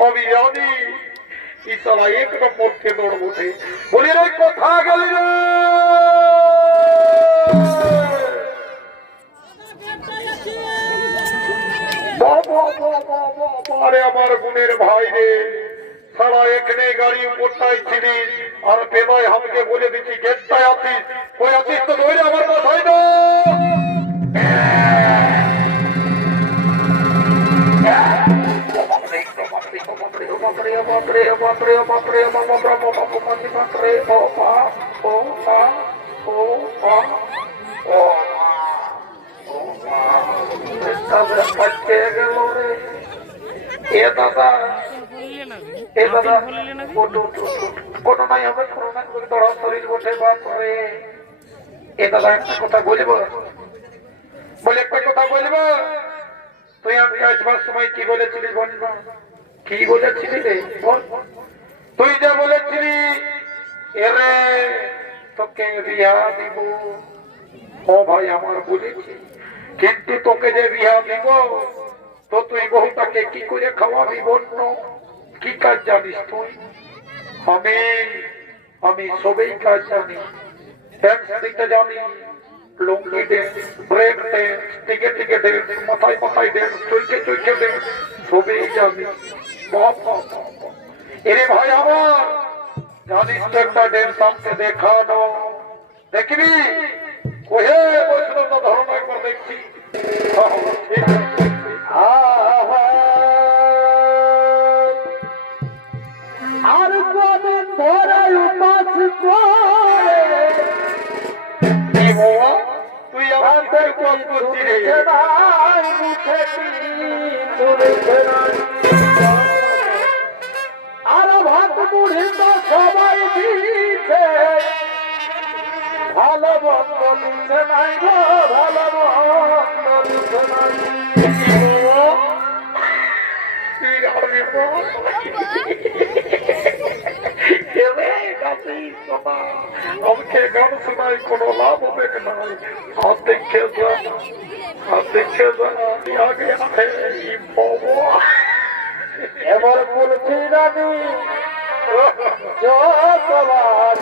আমি জানি ইসারা এক নম্বর থেকে দৌড় উঠে বলি রে কোথা গেলি রে আমার বোনের ভাই রে সারা এখানে গাড়ি উপরটাই ছিলিস আর পেমায় আমাকে বলে দিচ্ছি গেটটায় আছিস ওই আছিস তো ধরে আমার মাথায় না কথা বলবো বলে একটা কথা বলবো তুই আমি আসবার সময় কি বলেছিলি বলবো কি বলেছিলি রে বল তুই যা বলেছিলি এরে তোকে বিয়া দিব ও ভাই আমার বলেছি কিন্তু তোকে যে বিয়া দিব তো তুই বহুটাকে কি করে খাওয়াবি বন্য কি কাজ জানিস তুই আমি আমি সবই কাজ জানি ড্যান্স দিতে জানি লুঙ্গি ড্যান্স ব্রেক ড্যান্স টিকে টিকে ড্যান্স মাথায় মাথায় ড্যান্স চৈকে চৈকে ড্যান্স সবই জানি এরে ভাই আমার জানিস তো একটা ড্যান্স আমাকে দেখানো দেখবি কোহে বৈষ্ণব না ধর্ম একবার দেখছি ঠিক আছে আর কদিন ধরে উপাস করে তুই আমাদের আর ভাত মুড়ি তো সবাই দিচ্ছে ভালো বন্ধ দিচ্ছে নাই গো ভালো বন্ধ দিচ্ছে নাই আমাকে গান শোনাই কোনো লাভ হবে নাই আর দেখে আগে এবার বলছি রানী যতবার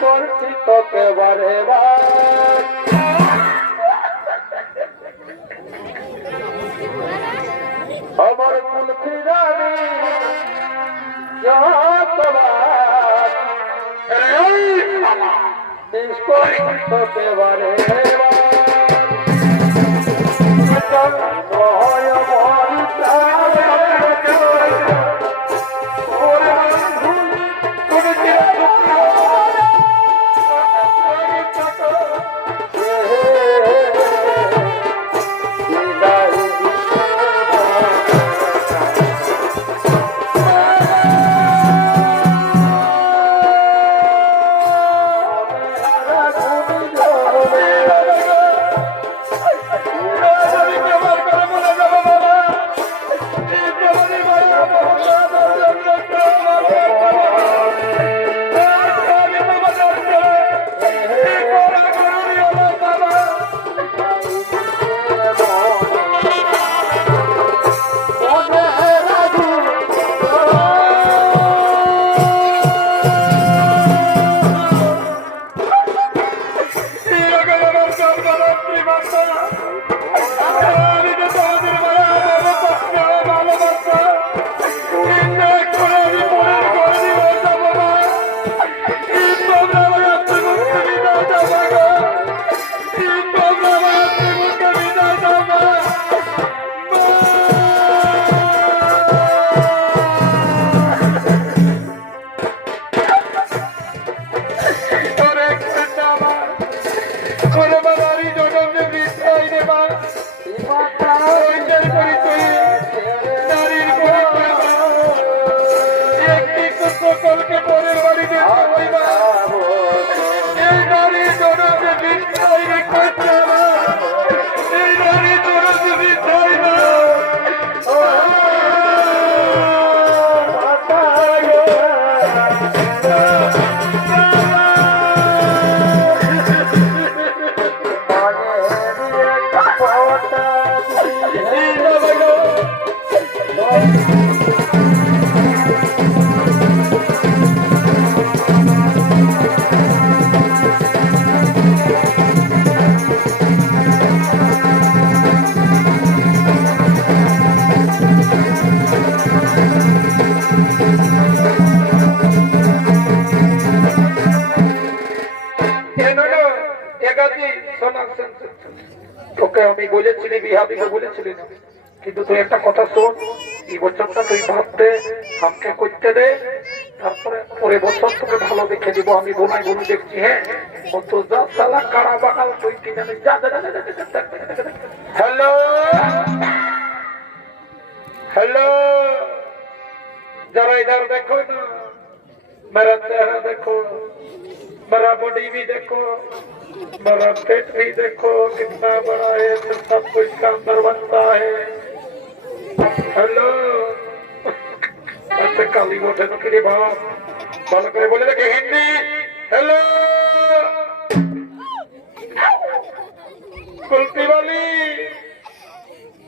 করছি তোকে বারে বার আমার বলছি রানী যতবার করছি তোকে বারে আমি বলেছিলি বিহা দিকে বলেছিলি না, কিন্তু তুই একটা কথা শোন, এই বছরটা তুই ভাবতে আমাকে করতে দে, তারপরে পরে বছর তোকে ভালো দেখে দিব। আমি বোনাই বোন দেখছি। হ্যাঁ কত যা সালা কাড়া বাগাল তুই কি জানিস? হ্যালো हेलो, जरा इधर देखो ना, मेरा चेहरा देखो, मेरा बॉडी भी देखो, मेरा पेट भी देखो कितना बड़ा है, तो सब कुछ का अंदर बनता है। हेलो, ऐसे काली मोटे तो किरी बाप बाल करे बोले देखे हिंदी। हेलो, कुल्फी वाली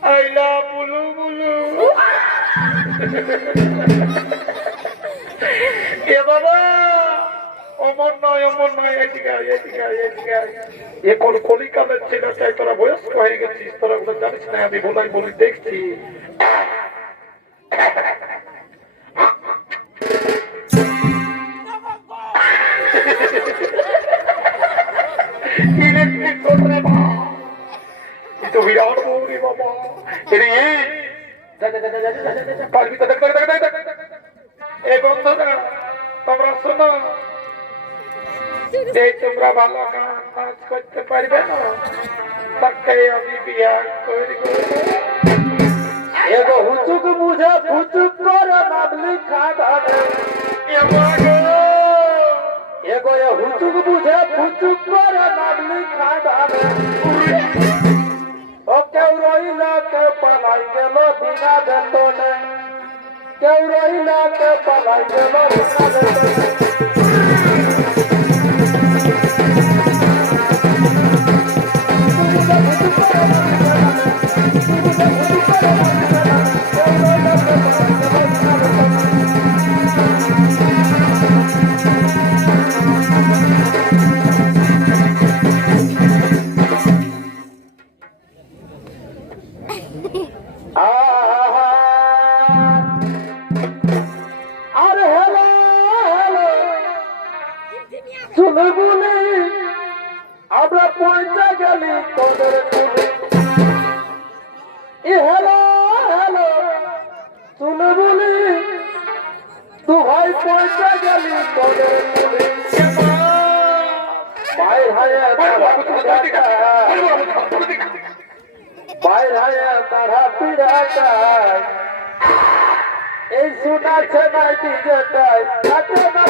आइला बुलू बुलू। এ বাবা অমর নয় এদিকে এ কোন কলিকালের ছেলেটাই, তোরা বয়স্ক হয়ে গেছিস, তোরা ওগুলো জানিস না। আমি বলাই বলি দেখছি। ইলেকট্রিক করে তো বিরাট বৌরি বাবা। পারবি তো দেখ। এই বন্ধুরা তোমরা শোনো, যে তোমরা ভালো গান নাচ করতে পারবে না তাকে আমি বিয়া করব। एगो हुचुक मुझे फुचुक कर नामली खादाने एगो ये हुचुक मुझे फुचुक कर नामली खादाने ओ केउ रोइला के पलाई गेलो बिना देतोने केउ रोइला के पलाई गेलो बिना देतोने আমরা পৌঁছে গেলি তোদের কুলি হ্যালো হ্যালো শুনে বলি তু ভাই পৌঁছে গেলি তোদের কুলি বাইর হায় তারা পিড়াটাই এই শোনাচ্ছে নাই ডিজেটাই থাকে না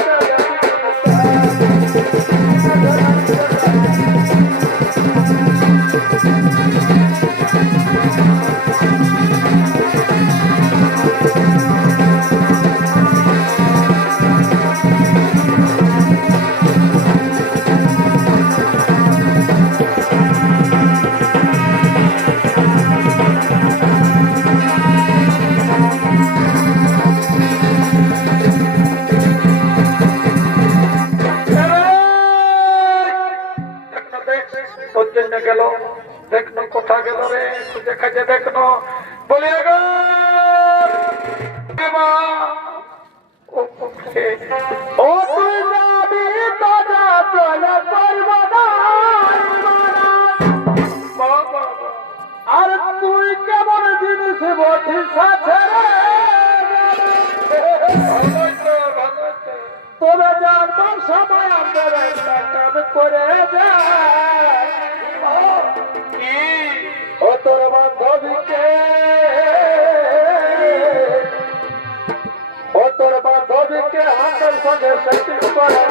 গেল দেখনো কোথা গেল রে খুঁজে খাজে দেখনো বলে গো ও তুই যাবি তোরা চলে করব না আর তুই কেমন জিনিস বঠিস আছে তবে যার সময় আমাদের কাম করে যায় ও তোর বান্ধবীকে হাতের সঙ্গে সেটিং করে